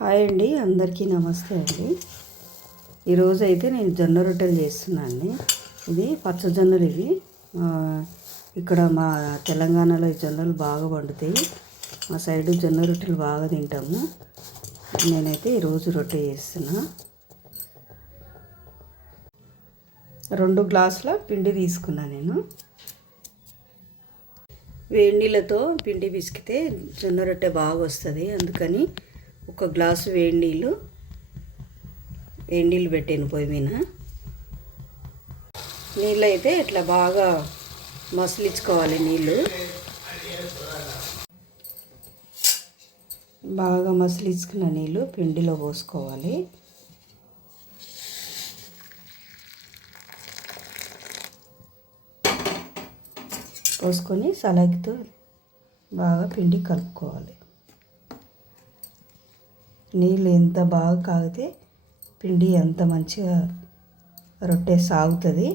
Hi అండి, అందరికీ నమస్తే అండి. ఈరోజు అయితే నేను జొన్న రొట్టెలు చేస్తున్నాను. ఇది పచ్చజొన్నలు. ఇవి ఇక్కడ మా తెలంగాణలో ఈ జొన్నలు బాగా పండుతాయి. మా సైడు జొన్న రొట్టెలు బాగా తింటాము. నేనైతే ఈరోజు రొట్టె చేస్తున్నా. 2 గ్లాసుల పిండి తీసుకున్నా నేను. వేడి నీళ్ళతో పిండి పిసికితే జొన్న రొట్టె బాగా వస్తుంది. అందుకని 1 గ్లాసు వేడి నీళ్ళు పెట్టాను పొయ్యి మీద. నీళ్ళు అయితే ఇట్లా బాగా మసిలించుకోవాలి. బాగా మసిలించుకున్న నీళ్ళు పిండిలో పోసుకోవాలి. పోసుకొని సలాగితో బాగా పిండి కలుపుకోవాలి. నీళ్ళు ఎంత బాగా కాగితే పిండి ఎంత మంచిగా రొట్టె సాగుతుంది.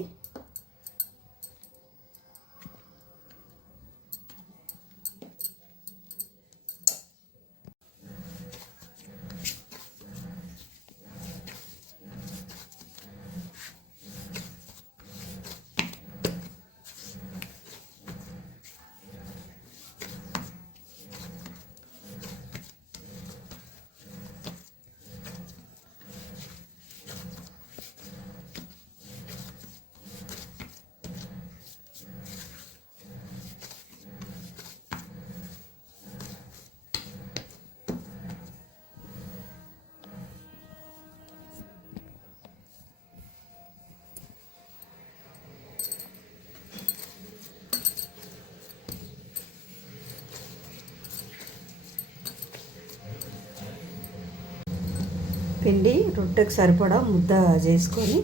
పిండి రొట్టెకి సరిపడా ముద్ద చేసుకొని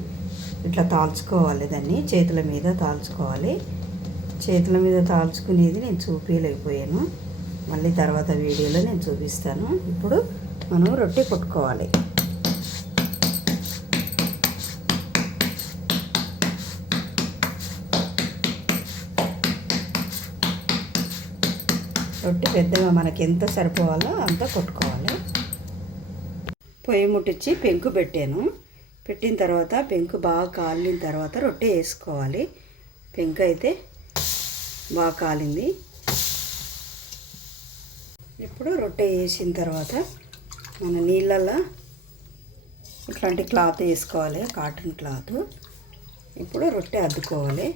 ఇట్లా తాల్చుకోవాలి. దాన్ని చేతుల మీద తాల్చుకోవాలి. చేతుల మీద తాల్చుకునేది నేను చూపించలేకపోయాను. మళ్ళీ తర్వాత వీడియోలో నేను చూపిస్తాను. ఇప్పుడు మనం రొట్టె కొట్టుకోవాలి. రొట్టె పెద్దగా మనకి ఎంత సరిపోవాలో అంత కొట్టుకోవాలి. పొయ్యి ముట్టించి పెంకు పెట్టాను. పెట్టిన తర్వాత పెంకు బాగా కాలిన తర్వాత రొట్టె వేసుకోవాలి. పెంకు అయితే బాగా కాలింది. ఇప్పుడు రొట్టె వేసిన తర్వాత మన నీళ్ళల్లో ఇట్లాంటి క్లాత్ వేసుకోవాలి, కాటన్ క్లాత్. ఇప్పుడు రొట్టె అద్దుకోవాలి.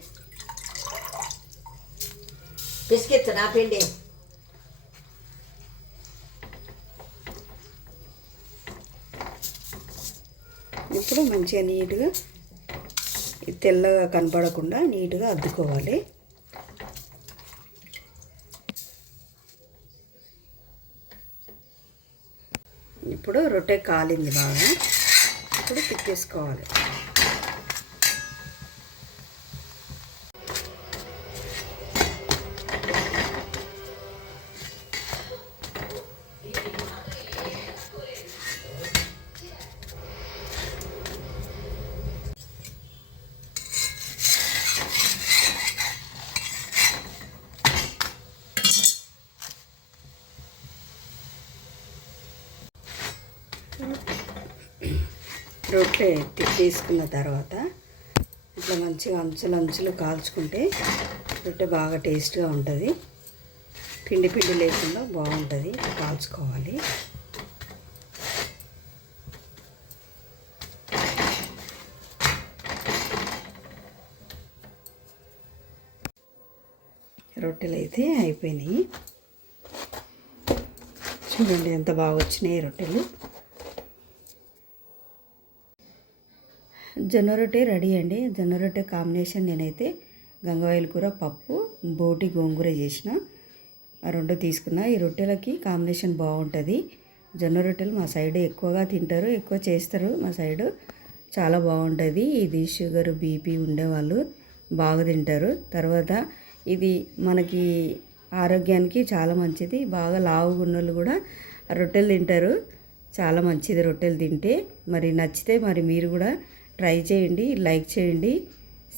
బిస్కెట్ నా పిండి ఇప్పుడు మంచిగా నీట్గా తెల్లగా కనపడకుండా నీట్గా అద్దుకోవాలి. ఇప్పుడు రొట్టె కాలింది బాగా. ఇప్పుడు తిప్పేసుకోవాలి. రొట్టె తిప్పేసుకున్న తర్వాత ఇట్లా మంచిగా అంచులు కాల్చుకుంటే రొట్టె బాగా టేస్ట్గా ఉంటుంది. పిండి లేకుండా బాగుంటుంది. కాల్చుకోవాలి. రొట్టెలు అయితే అయిపోయినాయి. చూడండి ఎంత బాగా వచ్చినాయి రొట్టెలు. జొన్న రొట్టె రెడీ అండి. జొన్న రొట్టె కాంబినేషన్ నేనైతే గంగవాయిల కూర, పప్పు, బోటి గోంగూర చేసిన. ఆ 2 తీసుకున్నా. ఈ రొట్టెలకి కాంబినేషన్ బాగుంటుంది. జొన్న రొట్టెలు మా సైడ్ ఎక్కువగా తింటారు, ఎక్కువ చేస్తారు. మా సైడు చాలా బాగుంటుంది. ఇది షుగర్, బీపీ ఉండేవాళ్ళు బాగా తింటారు. తర్వాత ఇది మనకి ఆరోగ్యానికి చాలా మంచిది. బాగా లావుగా ఉన్నోళ్ళు కూడా రొట్టెలు తింటారు. చాలా మంచిది రొట్టెలు తింటే. మరి నచ్చితే మరి మీరు కూడా ట్రై చేయండి, లైక్ చేయండి,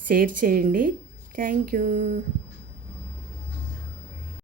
షేర్ చేయండి. Thank you.